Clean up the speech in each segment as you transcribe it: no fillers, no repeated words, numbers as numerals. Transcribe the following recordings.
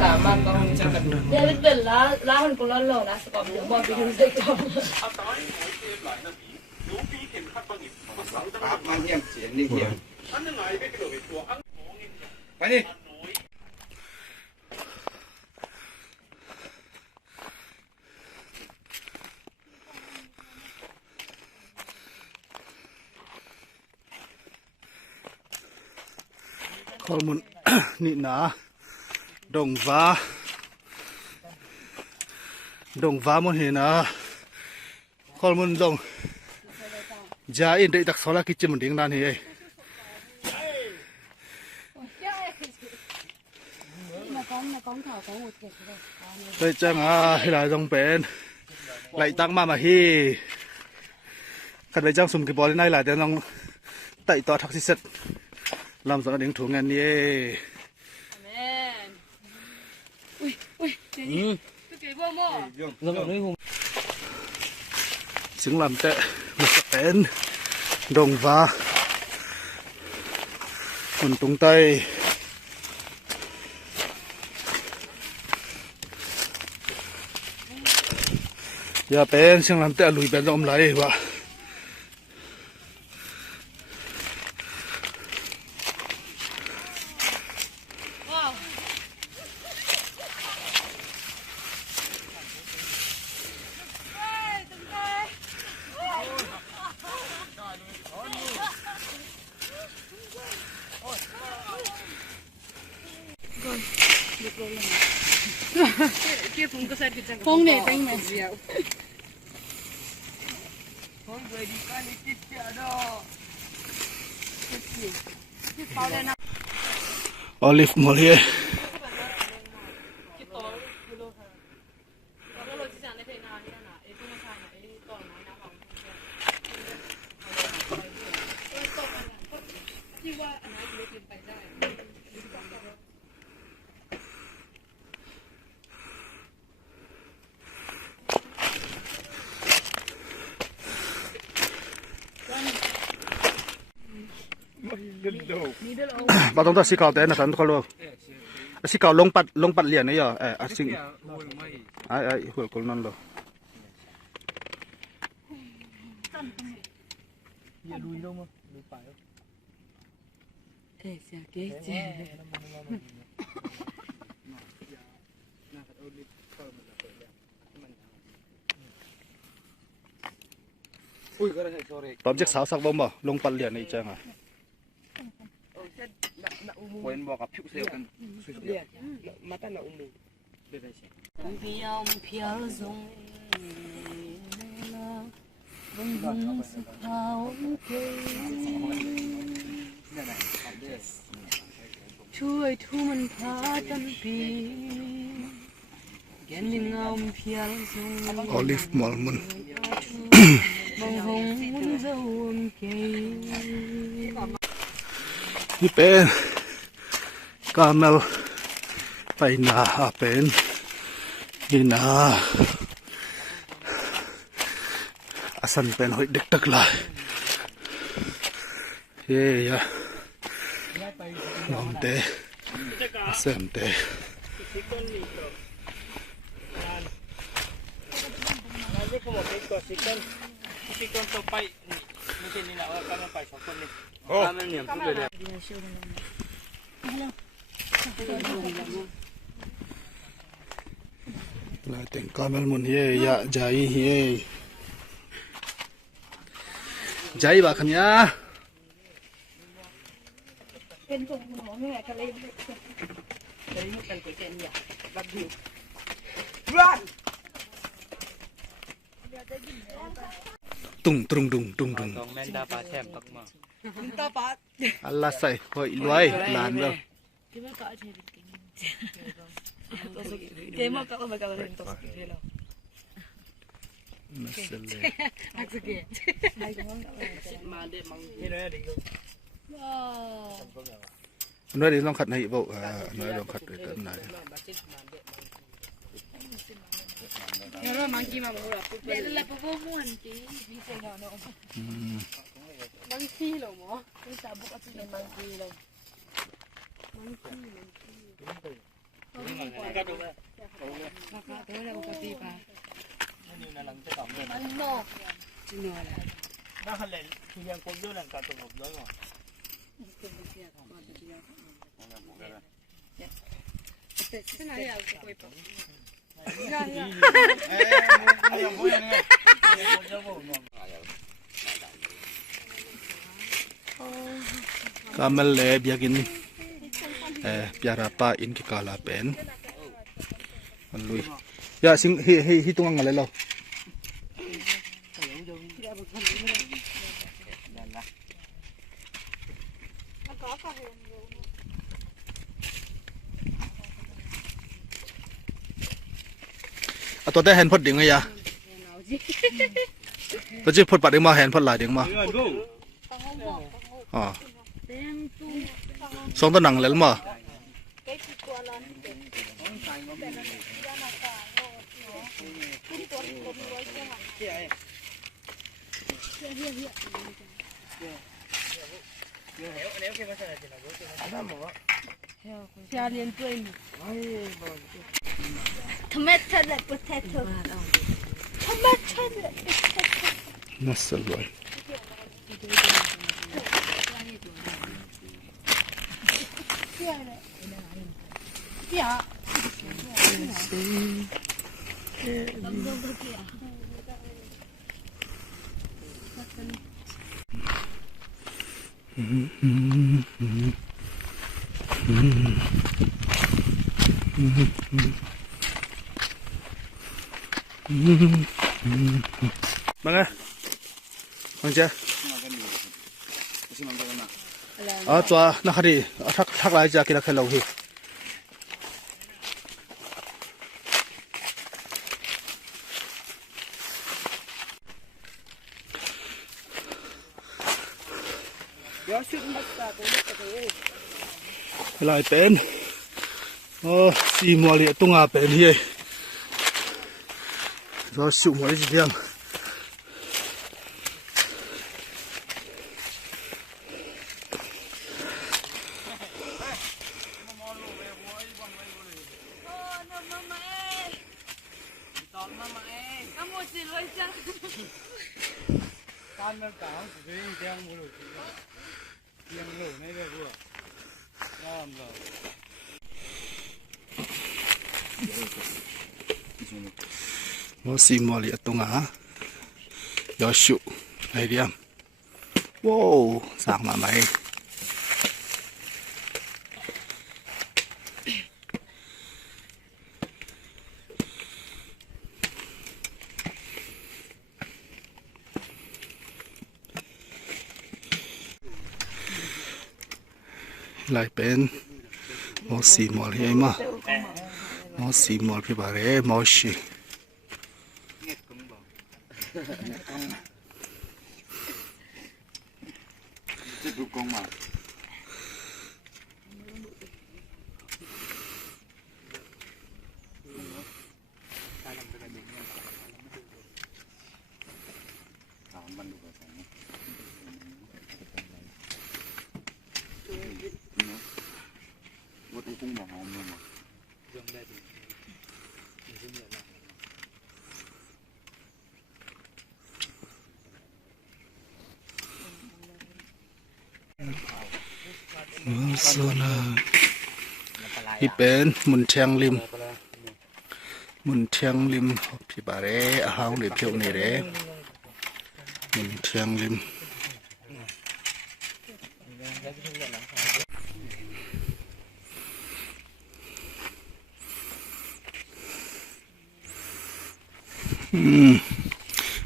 Я любила 라면 골라러 나서 가면 뭐 비빔 새거. มาเทียมเสียงนี่เทียมไปนี่ Kolmun ni na dong va mon he na kolmun dong ja in dei tak sola ki chim ding nan he dei chang a hi lai dong pen lại tăng mà hi cần phải trang sum cái bò này là để nó tẩy tọt thắc xịt làm sao đến thủ ngàn đi Amen. Ui, cái bom mò. chứng làm tệ một tên đồng và còn tung tay giờ bên chứng làm tệ lùi bên ôm lại và Kia phun có sai thì chẳng. Phun này bánh mà dẻo. olive molière bà tông ta xí cào té là thằng con luôn xí cào lông bạt liền đấy giờ xí ai hồi con non rồi tóm chiếc sáo sắc bông mà lông bạt liền này chăng à quênบอกกับผิวเซลกันมาตั้งแต่อุ้มมือช่วยทูมันพาตันปีแกนยังเงาเพียงทรง olive mol mun บางหงมุนเจ้าอุ่นเกย นี่เป็นกาเมลไปนาเป็นนี่นาอาสันเป็นหอยเด็กตักลายเฮ้ยน้องเตอาเซมเตลายแต่งกาเมลมุนเฮียยะใจเฮียใจบ้าขันยาเป็นส่งหมอแม่ทะเลเลยนี่เป็นก๋วยเตี๋ยวเนี่ยบัดดิวตุงตุงตุงตุงตุง ต้องแม่นดาปลาแช่มตักมา ตาปัด อัลลาใส่หอยรวยหลานเด้อ เกมก็ไม่ก็เล่นตัวเดียว นั่นสิเลย ฮักสเกตมาเด็ดมังนี่เลยดิว้าว น้อยเดี๋ยวลองขัดให้บอกน้อยลองขัดด้วยกันหน่อย แล้วมังกี้มาบอกว่าปุ๊บเลยแล้วปุ๊บม้วนจีมีเสียงเนาะมังกี้เหรอหมอคือสาวบุกอาชีพมังกี้เลยมังกี้ Kamel biakin piarapa in ki kala pen lui ya sing hi tungang ngale loตัวแต่เห็นพดดิ่งไงยะตัวจีพดปัดดิ่งมาเห็นพดหลายดิ่งมาอ๋อสองตัวหนังเลยมั้งTomato potato. Tomato potato. น่าสลวยมาไงมังเจ้ตัวนักดีทักหลายจากกินแค่เราหิลายเป็นสีมัวเลยตุ้งอาเป็นเฮ้ยเราสูงมัวเลยจีเดียงเราสีมัวเลยตุ้งอาเราสูงไอเดียมว้าวสั่งมาไหมลายเป็นมอสีมอลเฮียมามอสีมอลพี่บาร์เร่มอชีจะดูกงมาว่าตัวกุ้งบอกหอมเลยมั้งโซนาที่เป็นมุนเชียงริมมุนเชียงริมพี่บาร์เร่อาหารเดือดเพียวนี่เร่มุนเชียงริม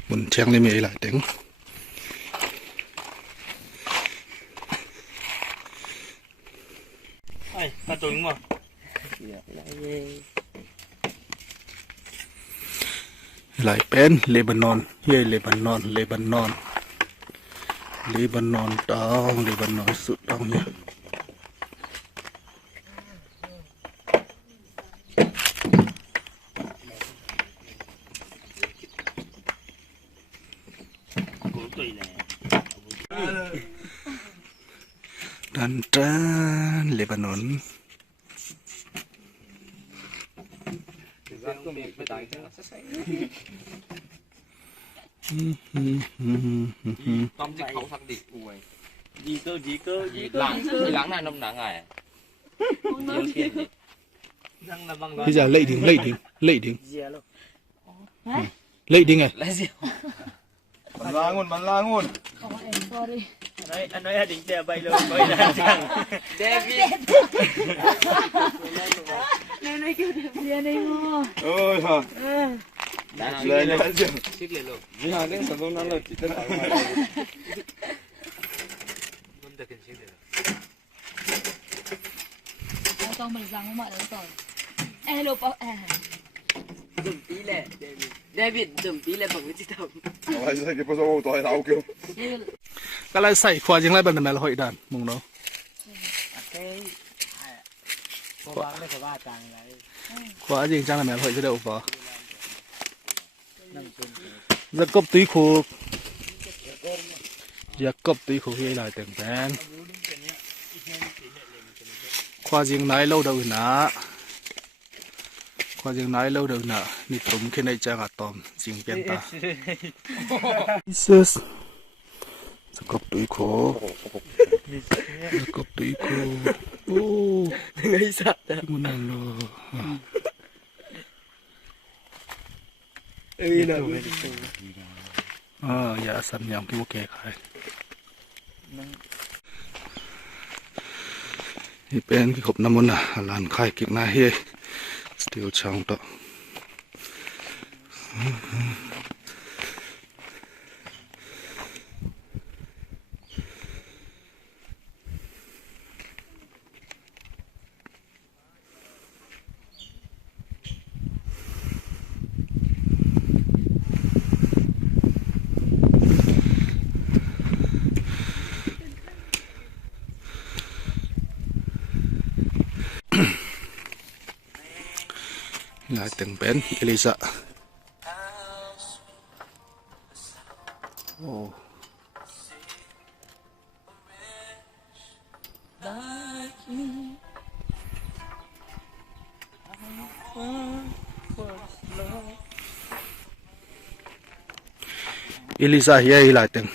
มุนเชียงริมมีหลายเด้งกระตุ้นมั้งหลายเป็นเลบานอนเฮ้ยเลบานอนเลบานอนเลบานอนตองเลบานอนสุดตองเนี่ยดันเลบานอน ไปตายจังต้อมจิกเขาสักดิอวยหลังน่ะน้ำหนังไง bây giờ lấy đỉnh lấy đỉnh lấy đỉnh lấy đỉnh nàyมันลางูน anh nói định đè bay luôn bay ra chẳng David ในคิวเรียนในมอ ôi hả lên lên chứ xích lên luôn vì hàng đến sản phẩm nó là chỉ tên ở ngoài không được cái xích được ต้องมันจังมาแล้วต่อเอโลปเอ đừng tí lẹ David đừng tí lẹ bằng cái gì đâu Ai sai cái bao tôi tao kêu cái nàyใส่ขวายังไรบ้างนะเราหอยด่านมองเนาะ cái cô bán đây có ba tàng này ขวาจริงจังนะแม่หอยจะได้อุปะจะกบตีคูจะกบตีคูที่ไหนแต่งแผนขวาจริงไหนเล่าเดินหนาขวาจริงไหนเล่าเดินหนานี่ตุ่มแค่ในจังอะตอมจริงเป็นตา Jesus จะกบตีคูจะกบตีคูโอ้ ngay sạch đó มันนั่นเลย nè อย่าสั่นยำที่ว่าแกขายนี่เป็นที่ขบน้ำมันนะลานขายกิ๊กหน้าเฮสติลช่างต่อลายแต่งเป็นเอลิซาโอ้เอลิซาเฮียลายแต่ง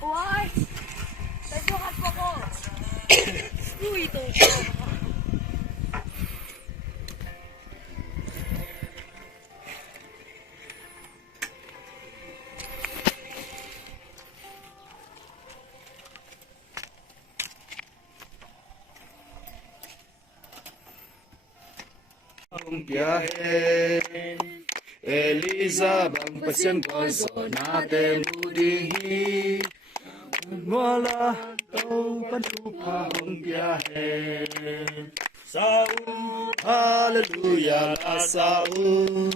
Ôi, tại sao hạt bọc hổ? Ui, tổ Eliza bang pasien ko so natin mudihi Wala tau pantupa ang biyahe Saum, hallelujah la saum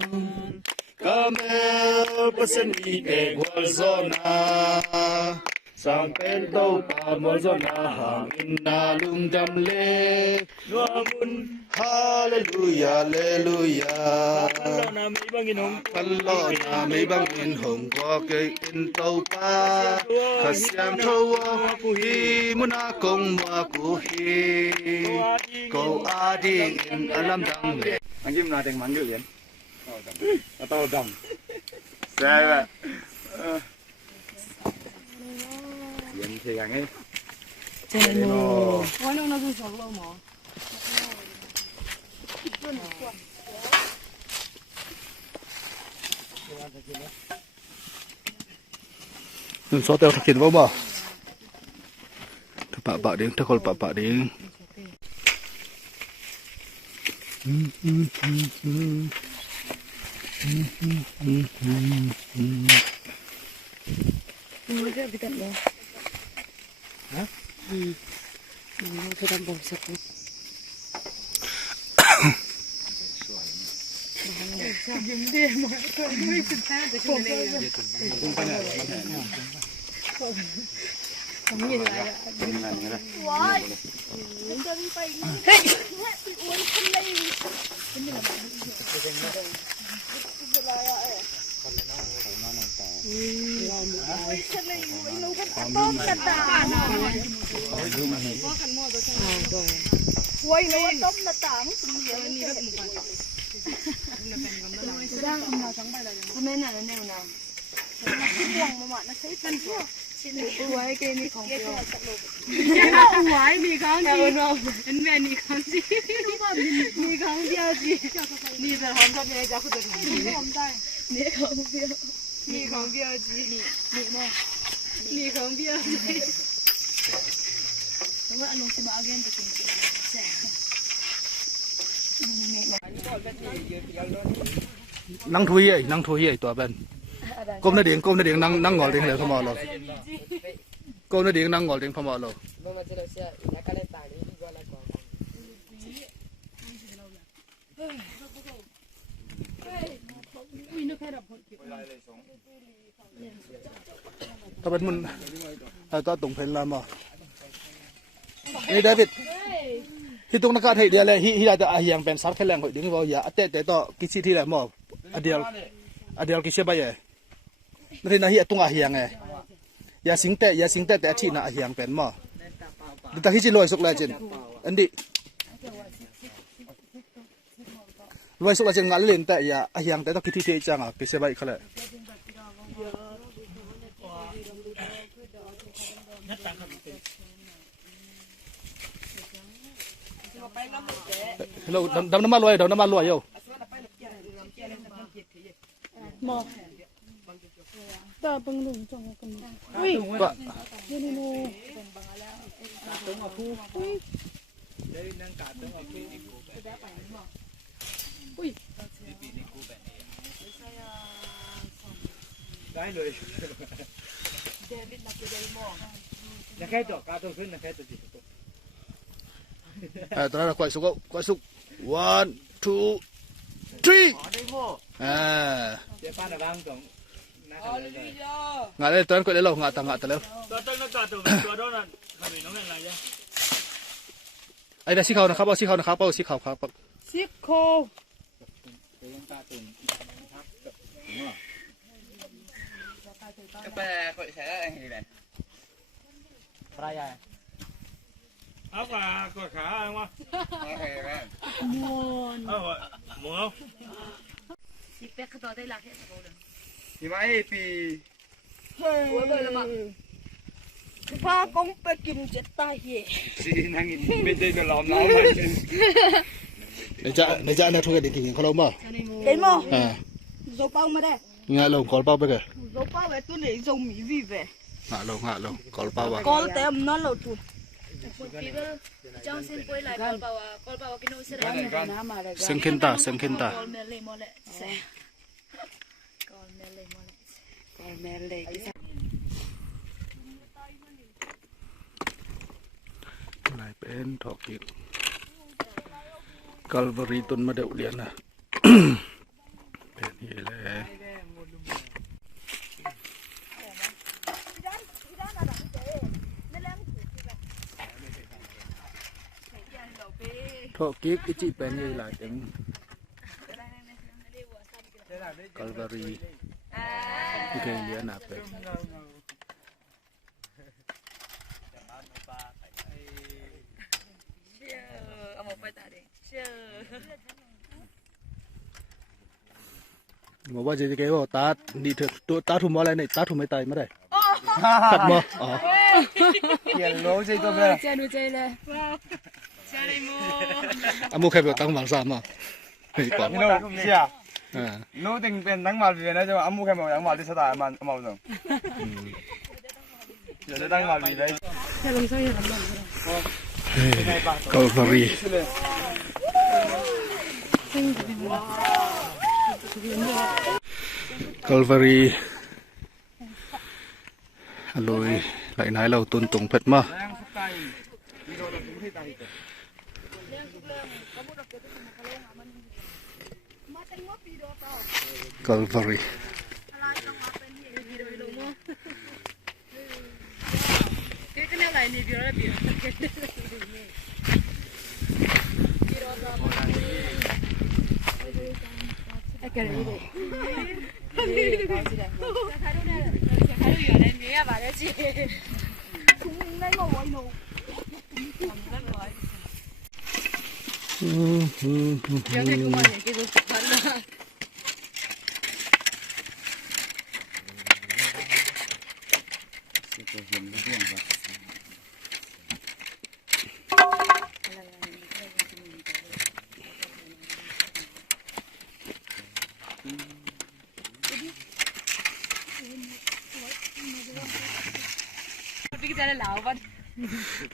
Kamel pasien ike gwal zona Sampai tau pa mo zona hangin na lungjam le Nuamun, hallelujah, hallelujah na mấy băng in hùng Kallo na may bangin hong ko kay intaw pa Kasyam tawa kuhi muna kong makuhi Ko ading in alam dang le anh kim là tiền mạnh dữ vậy tao đầm xe vậy vậy thì càng ấy Ôi, nó rơi xuống lâu mà Nên số teo thực hiện vô bỏ Thật bạ đến, thật còn bạ đến Nó sẽ bị tận đâu Hả? Nó sẽ tận bầu sạch ไว้เกมีของเปรี้ยวไว้มีของจีเป็นแม่นี่ของจีมีของเปรี้ยวจีนี่จะทำกับแม่จะคุณจะทำนี่ของได้นี่ของเปรี้ยวนี่ของเปรี้ยวจีนี่แม่นี่ของเปรี้ยวจีแต่ว่าอารมณ์สิมาเอาเงินไปกินแซ่นั่งทุยไอ้นั่งทุยไอ้ตัวเป็นก้มหน้าเดียงนั่งงอเดียงเลยพมอเราก้มหน้าเดียงนั่งงอเดียงพมอเรา Vamos a hacerlo así, la calentare, igual a qua. ถ้าเป็นมันตัวตรงเพลนลามอ่ะนี่เดวิดที่ตรงนักการให้เดียวเลยที่ได้แต่อายังเป็นสารแข็งแรงหอยดึงว่าอย่าแต่ต่อกิจที่แหละหมออเดียลกิจไปยังนั่นที่ตรงอายังไงอย่าสิงแต่แต่ที่น่ะอายังเป็นหมอแต่ที่จะลอยสุกเลยจินอันนี้ลอยสุกเลยจินงานเล่นแต่อย่าอายังแต่ต้องกิจที่จังอ่ะกิจไปเขาเลยเราดำน้ำมันลอยอยู่หมอตาบังลุงจังกันอุ้ยนี่ตรงอ่ะผู้อุ้ยได้เลยนักแค่ตัวกาตัวขึ้นนักแค่ตัวจิตตัวตอนนั้นกวาดสุก one two three เดี๋ยวป้าหน้าบ้านตรงงานเลยตอนนั้นกวาดเลยเรางานต่างงานแต่แล้วตัวต้นนักการตัวโดนนั่นทำไมน้องอะไรเนี่ยไอ้เด็กสีขาวนะครับเอาสีขาวนะครับเอาสีขาวครับซิโคก็ไปคนใช้อะไรแบบอะไรอ่ะเอาปากกดขาอะไรวะอะไรแบบ มวนเอาหมูสิเป็กขตัวได้หลักเห็นโบเลยที่ไม่ปีหัวเลยละมั้งพากงไปกินเจ็ดตายเย่สินั่งกินไม่ได้ก็ล้อมล้อมเลยในจ้าเนี่ยทุกอย่างดิ่งเขาลงมาเห็นมั้ยโซเป้ามาได้งานลงกอลเป้าไปเลยโซเป้าแบบตัวไหนโซมีวีเว่งานลงกอลเป้าว่ะกอลเต็มนั่นเราจุดจังเส้นป่วยไหลกอลเป้ากินโนเสร็จแล้วเซงเคนตากอลเมลเลยมอเลยกอลเมลเลยมอเลยกอลเมลเลยลายเป็นถอกอีกกัลวารีต้นมะเดื่อเลียนนะเป็นนี่เลยถอกอีกอิจิเป็นนี่ลายเองกัลวารีที่เคยเลียนนะเป็นบอกว่าจะเกี่ยวตาดีเถอะตัวตาทุ่มอะไรเนี่ยตาทุ่มไม่ตายไม่ได้ขัดมั้อ๋อเขียนโลใจตัวแบบเจนูใจเลยเจริญอามุขแค่แบบตั้งบางสามอ่ะเฮ้ยก่อนโลเชียโลติงเป็นตั้งมาเรียนนะจะว่าอามุแค่บอกยังมาที่สถานมันมาส่งเดี๋ยวจะตั้งมาดีเลยแค่ลงใส่ลำบากกัลวารีกัลวารีอร่อยหลายนายเราตุนตรงเผ็ดมากัลวารี နေပြောရပြီအဲ့ကလေးတွေခါတို့ရတယ်မြင်ရပါတယ်ကြည့်နိုင်မဝိုင်းတော့ကျောင်းကမှလည်းဒီလိုပါလား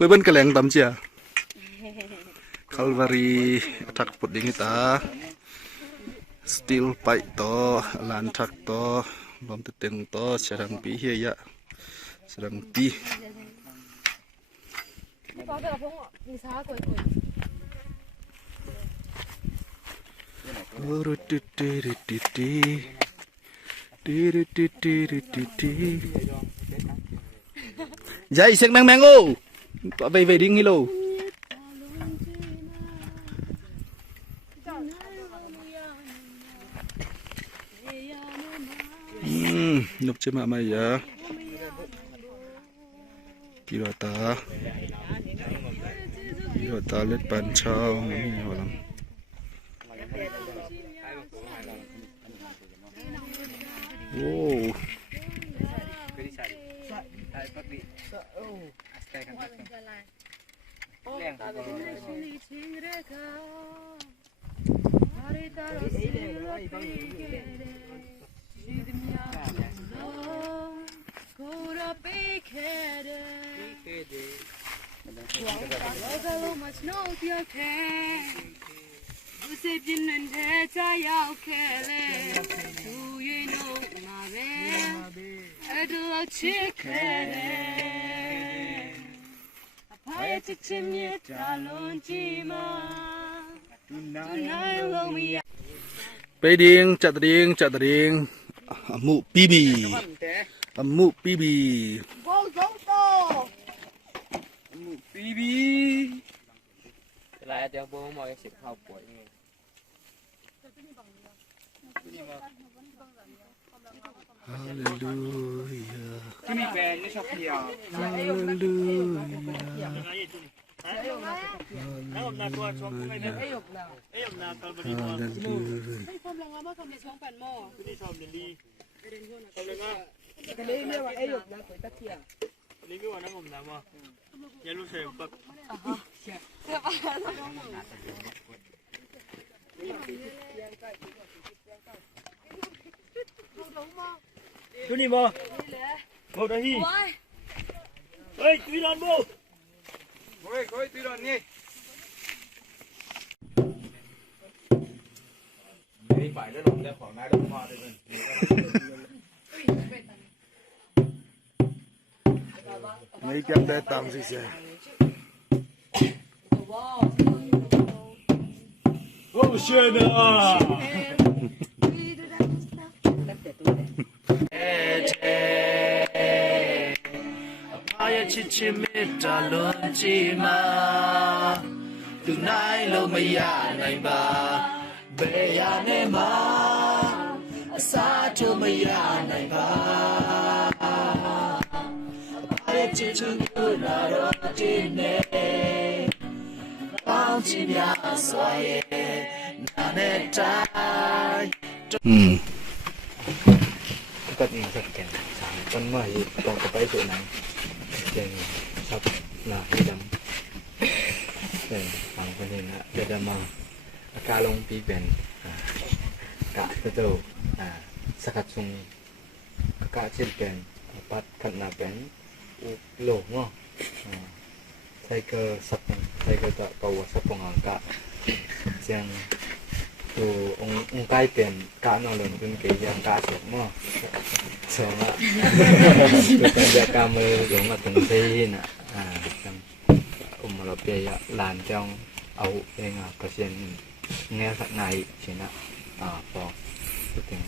Leban keleng tam cia. Kalvari thak put ding ita. Steel pipe to, lan thak to, bom teteng to, serang pi hi ya. Serang pi. Dậy xếp mang mang ô về về đi nghi lô nộp cho mẹ mày à kỳ rồi ta lết bàn trao nhiều lắm ô Bay điên chặt điên mụ bibi mụ bibi lại theo bố mọi sự học của Hallelujah cái mình về nó sắp nhiều Hallelujah Chú đi bò. Bò đây hi. Ê, tuy đòn bò. coi tuy đòn nhỉ Đây phải nó đụng ra khoảng này đụng hoa đây mình. mấy cái bé tăng gì vậy Ô, shit à. Chichimita lonchima tunai lo maya nai ba beya ne ma asa to maya nai ba pare chichu na ro ti ne pao chi nya swa ye na ne tai tất nhiên rất kèn sáng con mày còn có cái chỗ này kèn sắp là đi đâm kèn bằng cái này là để đâm mà cá lông pi bền cá từ từ sắc sung cá trên kèn bắt thật là bén lỗ ngon sai cơ sắp sai cơ tạo cầu sắp bằng hàng cá xem tu ông cái tiền cá nó lên trên cái giang cá sụp mà sớm á tu tiền giang cá mới giống là từng thế nè trong mà nó bây làm trong ấu đây là cái chuyện nghe thật này chỉ là bỏ tu tiền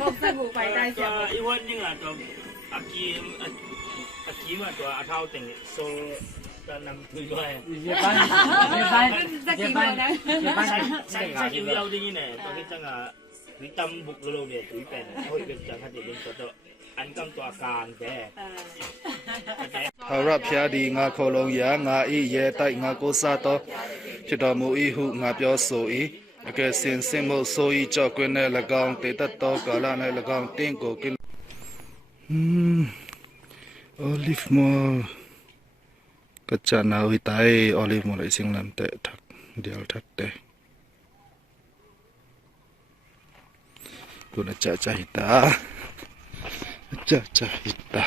บอกสบู่ไปได้ ตัวอีวันนึงอ่ะตัวอากีมาตัวอาเท่าแต่งโซจะนำคุยด้วยใช่ที่เราได้ยินเนี่ยตัวที่จังอ่ะวิตำบุกโลเนี่ยตัวเป็นเขาเป็นจังหัดเป็นตัวอันกำตัวกลางแก 好了，偏的我可能也我一夜带我过啥多，直到某一户我表所以，那个先生某所以照顾呢来讲，得得到个啦呢来讲点个跟，olive mall，ก็จะนาวิตัย olive mall ไอ้สิ่งนั้นแต่ทักเดียวทักแต่กูน่าจะหิตาจะหิตา